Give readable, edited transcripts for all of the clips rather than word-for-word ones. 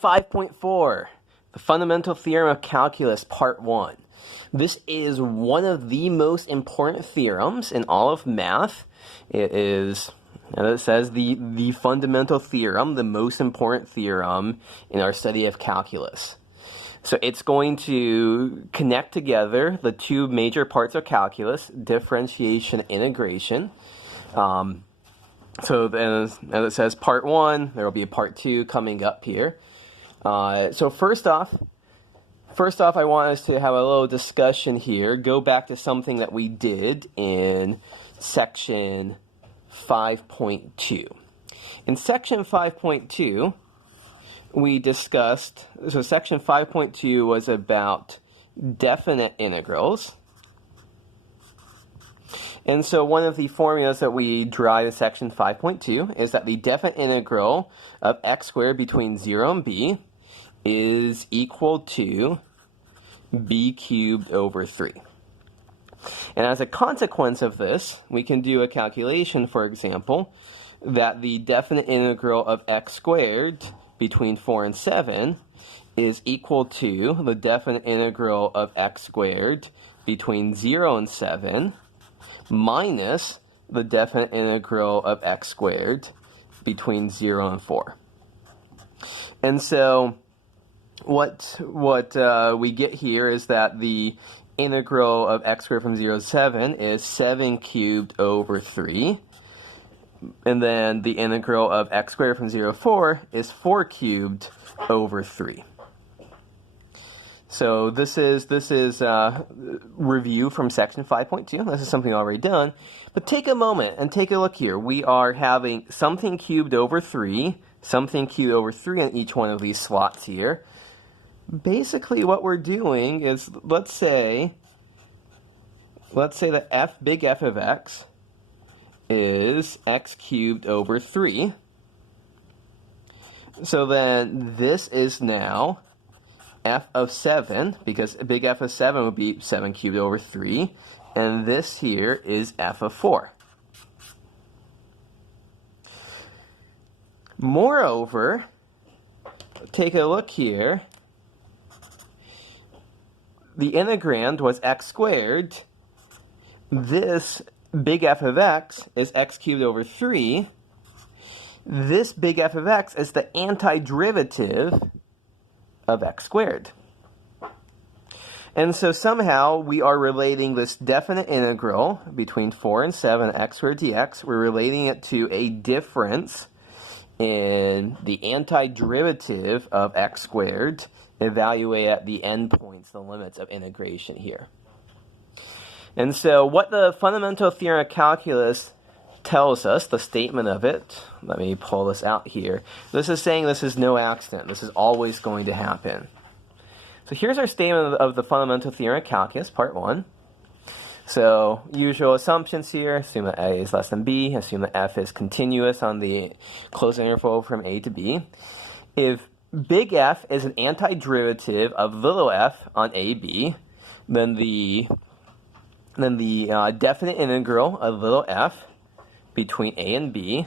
5.4, the Fundamental Theorem of Calculus, Part 1. This is one of the most important theorems in all of math. It is, as it says, the fundamental theorem, the most important theorem in our study of calculus. So it's going to connect together the two major parts of calculus, differentiation and integration. So then, as it says, part 1, there will be a part 2 coming up here. So first off, I want us to have a little discussion here. Go back to something that we did in section 5.2. In section 5.2, we discussed, so section 5.2 was about definite integrals. And so one of the formulas that we derive in section 5.2 is that the definite integral of x squared between 0 and b is equal to b cubed over 3. And as a consequence of this, we can do a calculation, for example, that the definite integral of x squared between 4 and 7 is equal to the definite integral of x squared between 0 and 7 minus the definite integral of x squared between 0 and 4. And so what we get here is that the integral of x squared from 0 to 7 is 7 cubed over 3. And then the integral of x squared from 0 to 4 is 4 cubed over 3. So this is review from section 5.2. This is something already done. But take a moment and take a look here. We are having something cubed over 3 in each one of these slots here. Basically what we're doing is, let's say that big F of x is x cubed over 3. So then this is now f of 7, because big F of 7 would be 7 cubed over 3, and this here is f of 4. Moreover, take a look here. The integrand was x squared. This big F of x is x cubed over 3. This big F of x is the antiderivative of x squared. And so somehow we are relating this definite integral between 4 and 7 x squared dx, we're relating it to a difference in the antiderivative of x squared, evaluate at the endpoints, the limits of integration here. And so what the fundamental theorem of calculus tells us, the statement of it, let me pull this out here. This is saying this is no accident. This is always going to happen. So here's our statement of the fundamental theorem of calculus, part 1. So usual assumptions here, assume that a is less than b, assume that f is continuous on the closed interval from a to b. If big F is an antiderivative of little f on ab, then the definite integral of little f between a and b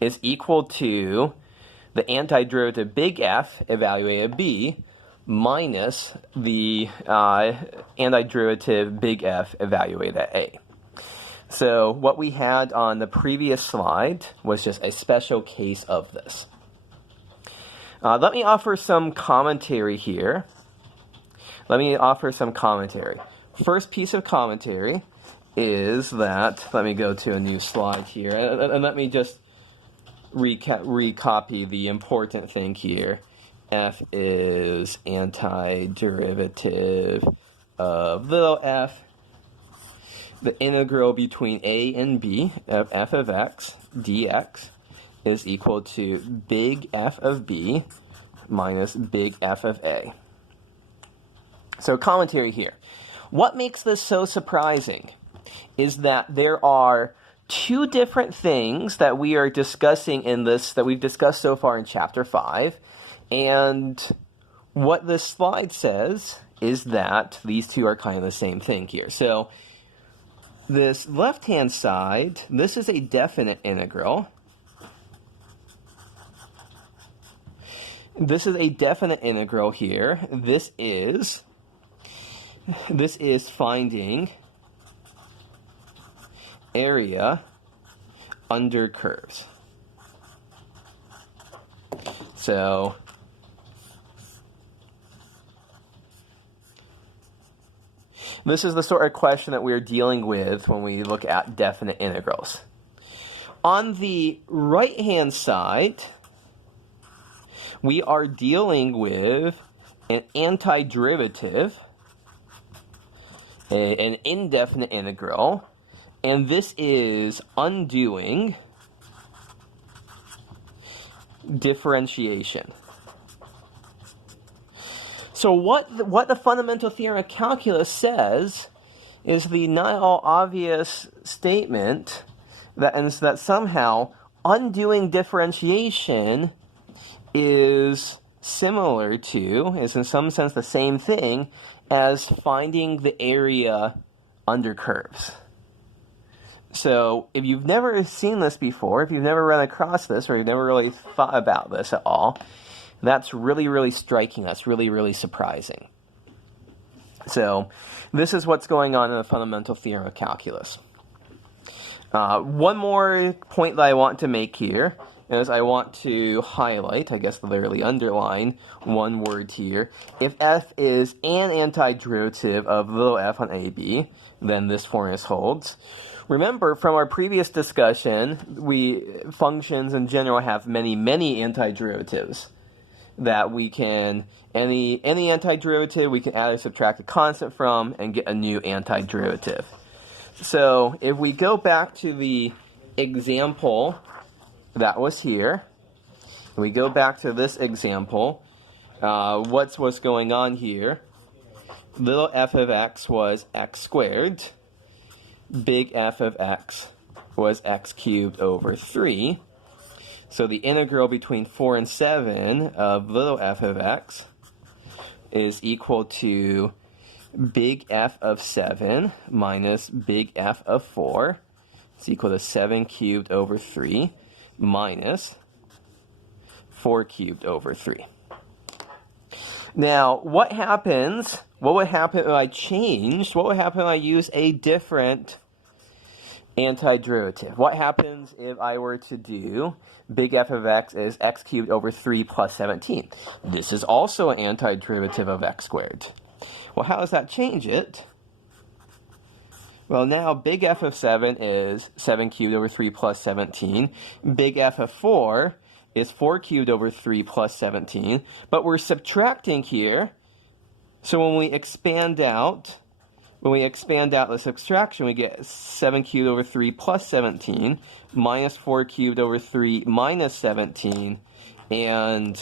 is equal to the antiderivative big F evaluated at b minus the antiderivative big F evaluated at a. So what we had on the previous slide was just a special case of this. Let me offer some commentary here. First piece of commentary is that, let me go to a new slide here, and let me just recopy the important thing here. F is antiderivative of little f. The integral between a and b of f of x dx is equal to big F of b minus big F of a. So commentary here. What makes this so surprising is that there are two different things that we are discussing in this, that we've discussed so far in chapter 5, and what this slide says is that these two are kind of the same thing here. So this left-hand side, this is a definite integral. this is a definite integral here. This is finding area under curves. So this is the sort of question that we're dealing with when we look at definite integrals. On the right-hand side, we are dealing with an antiderivative, an indefinite integral, and this is undoing differentiation. So what the fundamental theorem of calculus says is the not at all obvious statement that somehow undoing differentiation is similar to, is in some sense the same thing as finding the area under curves. So if you've never seen this before, if you've never run across this, or you've never really thought about this at all, that's really, really striking. That's really, really surprising. So this is what's going on in the fundamental theorem of calculus. One more point that I want to make here is I want to highlight, I guess literally underline, one word here. If f is an antiderivative of little f on AB, then this formula holds. Remember, from our previous discussion, functions in general have many, many antiderivatives that we can, any antiderivative, we can add or subtract a constant from and get a new antiderivative. So if we go back to the example that was here, we go back to this example, what's going on here? Little f of x was x squared. Big F of x was x cubed over 3. So the integral between 4 and 7 of little f of x is equal to big F of 7 minus big F of 4. It's equal to 7 cubed over 3 minus 4 cubed over 3. Now, what would happen if I changed? What would happen if I use a different antiderivative? What happens if I were to do big F of x is x cubed over 3 plus 17? This is also an antiderivative of x squared. Well, how does that change it? Well, now big F of 7 is 7 cubed over 3 plus 17. Big F of 4 is 4 cubed over 3 plus 17. But we're subtracting here. So when we expand out the subtraction, we get 7 cubed over 3 plus 17 minus 4 cubed over 3 minus 17. And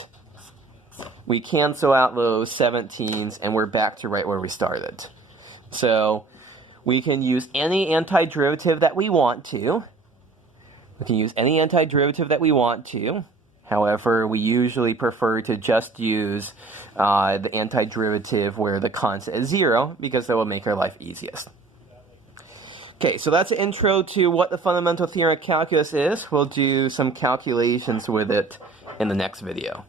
we cancel out those 17s, and we're back to right where we started. So we can use any antiderivative that we want to. However, we usually prefer to just use the antiderivative where the constant is 0, because that will make our life easiest. Okay, so that's an intro to what the fundamental theorem of calculus is. We'll do some calculations with it in the next video.